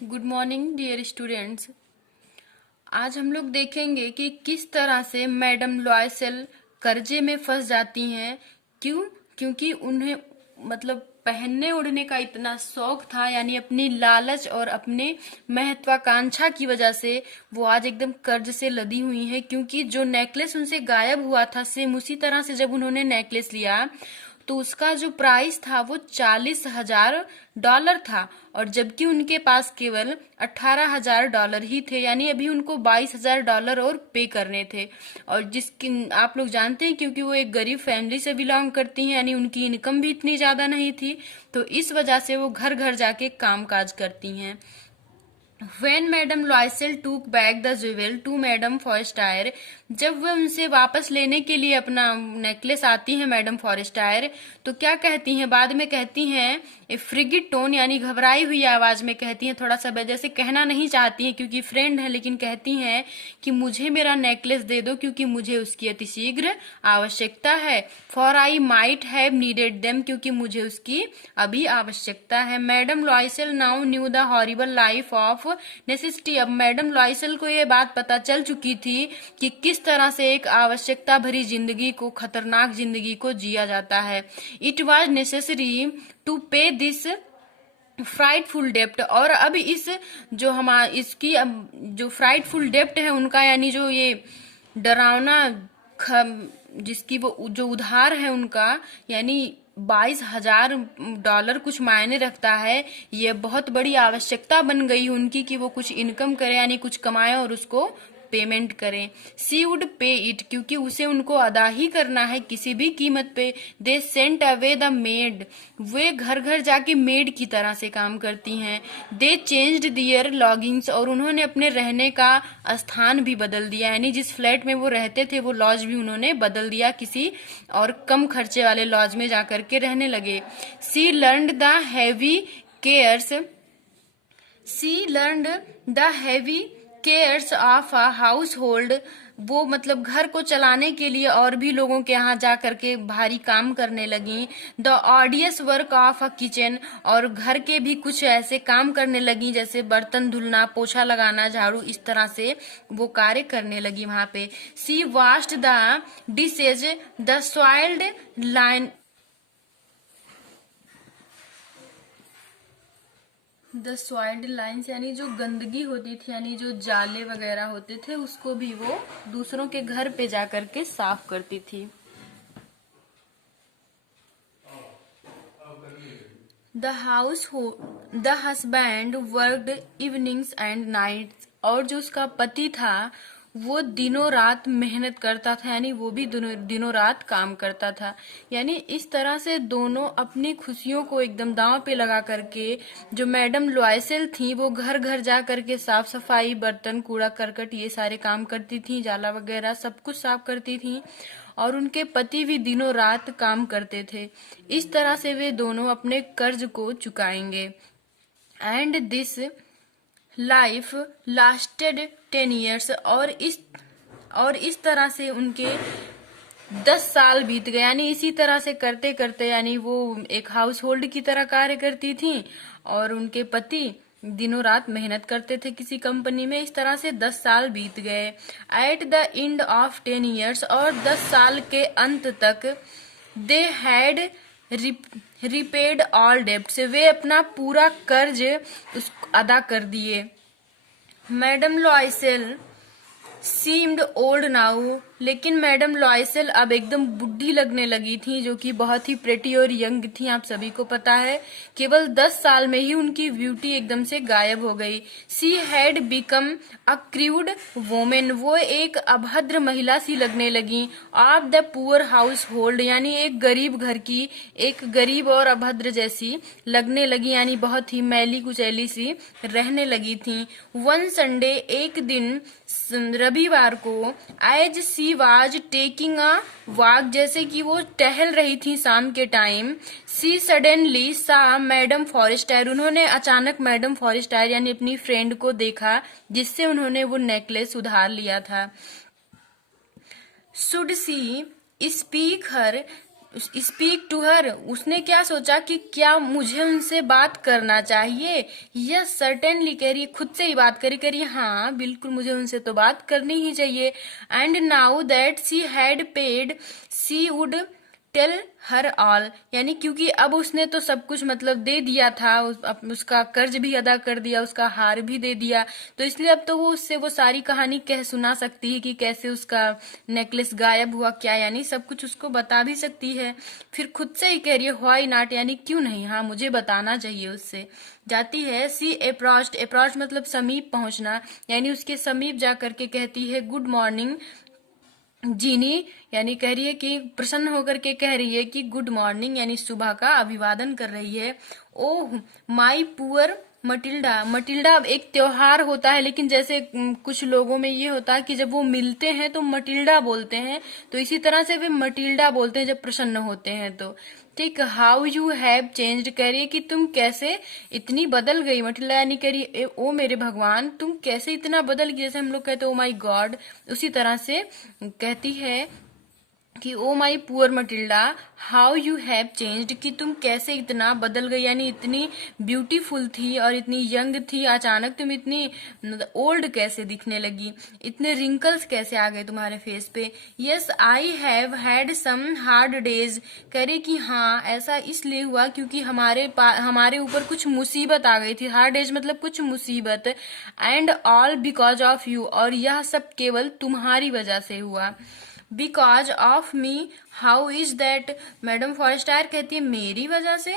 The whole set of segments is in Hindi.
Good morning dear students. आज हम लोग देखेंगे कि किस तरह से मैडम लॉयसेल कर्जे में फंस जाती हैं। क्यों? क्योंकि उन्हें पहनने ओढ़ने का इतना शौक था, यानी अपनी लालच और अपने महत्वाकांक्षा की वजह से वो आज एकदम कर्ज से लदी हुई है। क्योंकि जो नेकलेस उनसे गायब हुआ था, सेम उसी तरह से जब उन्होंने नेकलेस लिया तो उसका जो प्राइस था वो $40,000 था, और जबकि उनके पास केवल $18,000 ही थे, यानी अभी उनको $22,000 और पे करने थे। और जिसकी आप लोग जानते हैं, क्योंकि वो एक गरीब फैमिली से बिलोंग करती हैं, यानी उनकी इनकम भी इतनी ज्यादा नहीं थी, तो इस वजह से वो घर घर जाके काम काज करती हैं। When Madame Loisel took back the jewel to Madame Forestier, जब वह उनसे वापस लेने के लिए अपना नेकलेस आती है मैडम फॉरेस्टायर, तो क्या कहती हैं? बाद में कहती हैं ए फ्रिगिड टोन, यानी घबराई हुई आवाज में कहती हैं, थोड़ा सा जैसे कहना नहीं चाहती हैं क्योंकि फ्रेंड है, लेकिन कहती हैं कि मुझे मेरा नेकलेस दे दो क्योंकि मुझे उसकी अतिशीघ्र आवश्यकता है। For I might have needed them, क्योंकि मुझे उसकी अभी आवश्यकता है। Madam Loisel now knew the horrible life of necessity. अब मैडम लॉयसेल को ये बात पता चल चुकी थी कि किस तरह से एक आवश्यकता भरी जिंदगी को, खतरनाक जिंदगी को जिया जाता है। इट वॉज नेसेसरी टू पे दिस फ्राइटफुल डेप्ट। और अब इस जो इसकी अब जो फ्राइटफुल डेप्ट है उनका, यानी जो ये डरावना जिसकी वो जो उधार है उनका, यानी $22,000 कुछ मायने रखता है। ये बहुत बड़ी आवश्यकता बन गई उनकी कि वो कुछ इनकम करे, यानी कुछ कमाए और उसको पेमेंट करें। सी वुड पे इट, क्योंकि उसे उनको अदा ही करना है किसी भी कीमत पे। They sent away the maid, वे घर घर जाके मेड की तरह से काम करती हैं। दे चेंज्ड दियर लॉगिंग्स, और उन्होंने अपने रहने का स्थान भी बदल दिया, यानी जिस फ्लैट में वो रहते थे वो लॉज भी उन्होंने बदल दिया, किसी और कम खर्चे वाले लॉज में जाकर के रहने लगे। She learned the heavy cares she learned the heavy cares of a household. वो घर को चलाने के लिए और भी लोगों के यहाँ जा करके भारी काम करने लगी। The ऑडियस work of a kitchen, और घर के भी कुछ ऐसे काम करने लगी जैसे बर्तन धुलना, पोछा लगाना, झाड़ू, इस तरह से वो कार्य करने लगी वहां पे। She washed the dishes the soiled line the soiled lines, यानी जो गंदगी होती थी, यानी जो जाले वगैरह होते थे, उसको भी वो दूसरों के घर पे जाकर के साफ करती थी। The husband worked evenings and nights, और जो उसका पति था वो दिनों रात मेहनत करता था, यानी वो भी दिनों रात काम करता था। यानी इस तरह से दोनों अपनी खुशियों को एकदम दांव पे लगा करके, जो मैडम लॉयसेल थी वो घर घर जा करके साफ सफाई, बर्तन, कूड़ा करकट, ये सारे काम करती थी, जाला वगैरह सब कुछ साफ करती थी, और उनके पति भी दिनों रात काम करते थे। इस तरह से वे दोनों अपने कर्ज को चुकाएंगे। And this life lasted 10 years, और इस तरह से उनके 10 साल बीत गए। यानी इसी तरह से करते करते, यानी वो एक हाउस होल्ड की तरह कार्य करती थी और उनके पति दिनों रात मेहनत करते थे किसी कंपनी में। इस तरह से 10 साल बीत गए। At the end of 10 years, और 10 साल के अंत तक, they had repaid all debts, वे अपना पूरा कर्ज अदा कर दिए। Madam Loisel seemed old now, लेकिन मैडम लॉयसेल अब एकदम बुढ़ी लगने लगी थी, जो कि बहुत ही प्रेटी और यंग थी, आप सभी को पता है। केवल 10 साल में ही उनकी ब्यूटी एकदम से गायब हो गई। She had become a crude women, वो एक अभद्र महिला सी लगने लगी। Of the poor house hold, यानी एक गरीब घर की, एक गरीब और अभद्र जैसी लगने लगी, यानी बहुत ही मैली कुचैली सी रहने लगी थी। वन संडे, एक दिन रविवार को, as she was taking a walk, जैसे कि वो टहल रही थी शाम के time, she suddenly saw madam Forestier, उन्होंने अचानक मैडम फॉरेस्टायर यानी अपनी फ्रेंड को देखा जिससे उन्होंने वो नेकलेस उधार लिया था। Should she speak her speak to her, उसने क्या सोचा कि क्या मुझे उनसे बात करना चाहिए। यस सर्टेनली, कह रही है, खुद से ही बात कह रही है हाँ बिल्कुल मुझे उनसे तो बात करनी ही चाहिए। And now that she had paid she would tell her all, यानी क्योंकि अब उसने तो सब कुछ मतलब दे दिया था, उसका कर्ज भी अदा कर दिया, उसका हार भी दे दिया, तो इसलिए अब तो वो उससे वो सारी कहानी कह सुना सकती है कि कैसे उसका नेकलेस गायब हुआ क्या, यानी सब कुछ उसको बता भी सकती है। फिर खुद से ही कह रही है व्हाई नॉट, यानी क्यों नहीं, हाँ मुझे बताना चाहिए उससे। जाती है सी अप्रोच्ड, अप्रोच मतलब समीप पहुंचना, यानी उसके समीप जा करके कहती है गुड मॉर्निंग जीनी, यानी कह रही है कि प्रसन्न होकर के कह रही है कि गुड मॉर्निंग, यानी सुबह का अभिवादन कर रही है। ओह माई पुअर मटिल्डा, मटिल्डा अब एक त्योहार होता है, लेकिन जैसे कुछ लोगों में ये होता है कि जब वो मिलते हैं तो मटिल्डा बोलते हैं, तो इसी तरह से वे मटिल्डा बोलते हैं जब प्रसन्न होते हैं तो। ठीक, हाउ यू हैव चेंज्ड, कह रही है कि तुम कैसे इतनी बदल गई, मटिल्डा यानी कह रही है ओ मेरे भगवान तुम कैसे इतना बदल गई, जैसे हम लोग कहते हैं ओ माई गॉड, उसी तरह से कहती है कि oh my poor Matilda how you have changed, कि तुम कैसे इतना बदल गई, यानी इतनी ब्यूटीफुल थी और इतनी यंग थी, अचानक तुम इतनी ओल्ड कैसे दिखने लगी, इतने रिंकल्स कैसे आ गए तुम्हारे फेस पे। Yes I have had some hard days, करे कि हाँ ऐसा इसलिए हुआ क्योंकि हमारे ऊपर कुछ मुसीबत आ गई थी, हार्ड डेज मतलब कुछ मुसीबत, and all because of you, और यह सब केवल तुम्हारी वजह से हुआ। Because of me, how is that, madam Forestier कहती है मेरी वजह से,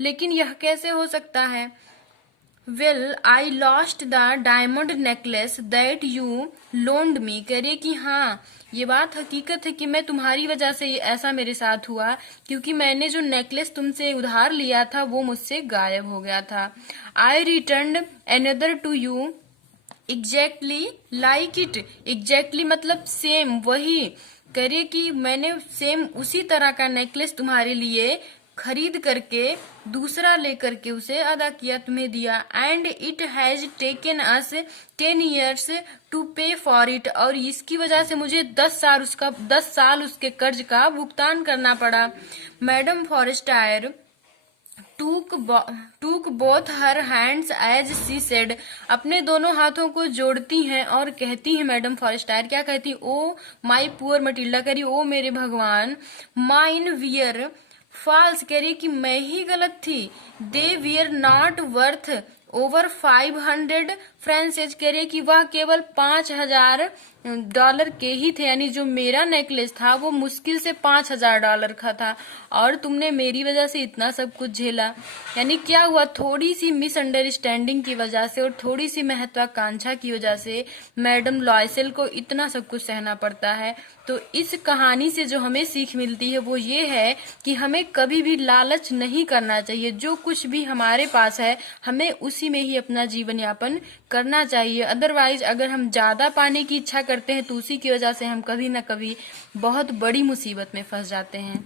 लेकिन यह कैसे हो सकता है। Well I lost the diamond necklace that you loaned me, कह रही कि हाँ ये बात हकीकत है कि मैं तुम्हारी वजह से ऐसा मेरे साथ हुआ, क्योंकि मैंने जो नेकलेस तुमसे उधार लिया था वो मुझसे गायब हो गया था। I return another to you exactly like it, exactly मतलब सेम वही, करे कि मैंने सेम उसी तरह का नेकलेस तुम्हारे लिए खरीद करके दूसरा लेकर के उसे अदा किया, तुम्हें दिया। And it has taken us 10 years to pay for it, और इसकी वजह से मुझे 10 साल उसके कर्ज का भुगतान करना पड़ा। Madam Forestier took both her hands as she said, अपने दोनों हाथों को जोड़ती हैं और कहती हैं मैडम फॉरेस्टायर, क्या कहती, ओ माई पुअर मटिल्डा, कह रही ओ मेरे भगवान, माइन वियर फॉल्स, कह रही कि मैं ही गलत थी, they wear not worth over 500 फ्रांसेज, कह रही कि वह केवल $5000 के ही थे, यानी जो मेरा नेकलेस था वो मुश्किल से $5000 का था, और तुमने मेरी वजह से इतना सब कुछ झेला। यानी क्या हुआ, थोड़ी सी मिसअंडरस्टैंडिंग की वजह से और थोड़ी सी महत्वाकांक्षा की वजह से मैडम लॉयसेल को इतना सब कुछ सहना पड़ता है। तो इस कहानी से जो हमें सीख मिलती है वो ये है कि हमें कभी भी लालच नहीं करना चाहिए, जो कुछ भी हमारे पास है हमें उसी में ही अपना जीवन यापन करना चाहिए। अदरवाइज अगर हम ज्यादा पाने की इच्छा करते हैं तो उसी की वजह से हम कभी ना कभी बहुत बड़ी मुसीबत में फंस जाते हैं।